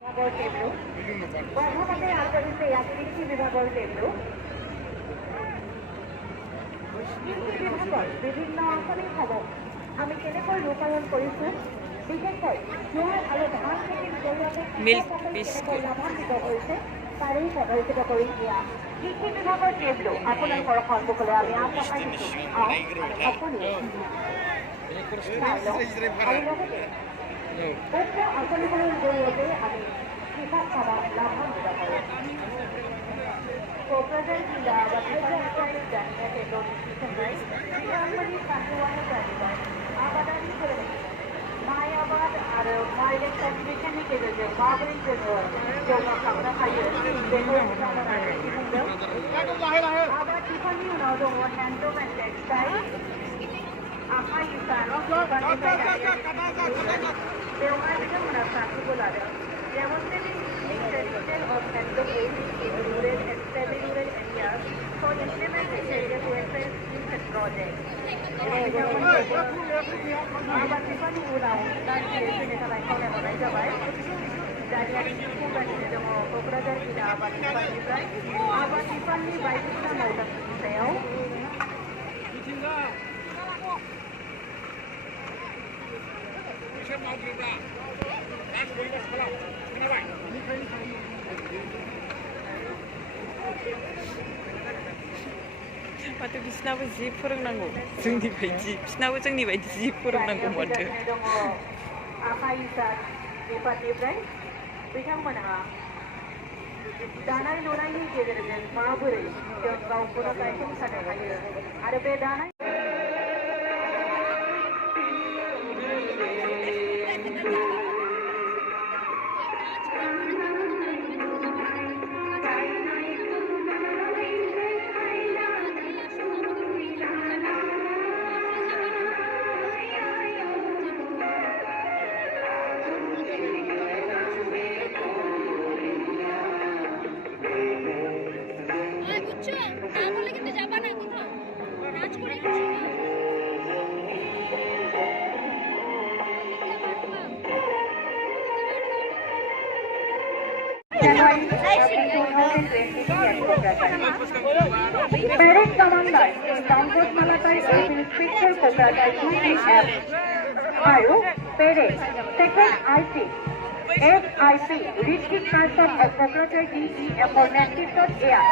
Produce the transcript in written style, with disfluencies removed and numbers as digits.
বিভিন্ন আঁচনিসমূহ আমি কেনেকৈ ৰূপায়ণ কৰিছোঁ, বিশেষকৈ জোৱাৰ আৰু ধান খেতিৰ জৰিয়তে লাভান্বিত হৈছে তাৰেই প্ৰদৰ্শিত কৰি দিয়া কৃষি বিভাগৰ টেবলো আপোনালোকৰ সন্মুখলৈ আমি আগবঢ়াই দিছোঁ। আপুনি আৰু লগতে উক্ত আঁচনিবোৰৰ জৰিয়তে আমি কৃষকসকলক লাভান্বিত কৰোঁ। Kokrajhar Jilla was recognized as a donation by the company Sanjuan Pradibar, Abadani Pyramid, Mayabad, and Market Conservation Division, Margaret General, Joma Kamra Higher, Abad Tiffany, another one, handloom and textile, Aha Yusan, they were become a practical demonstrating the tradition of handloom in rural and semi-rural areas for implementation of welfare schemes and projects. माथो बिसिनाबो जि फोरोंनांगौ जोंनि बायदि बिसिनाबो जोंनि बायदि जि फोरोंनांगौ माथो बिथांमोनहा दानाय लुनायनि गेजेरजों माबोरै जों गावखौनो गायसंसारनो हायो आरो बे दानाय Parade Commander in Downport Malakai is Inspector Kokrajhar DEF. Bio Parade Second IC SIC District Person of Kokrajhar DEF for Network Air.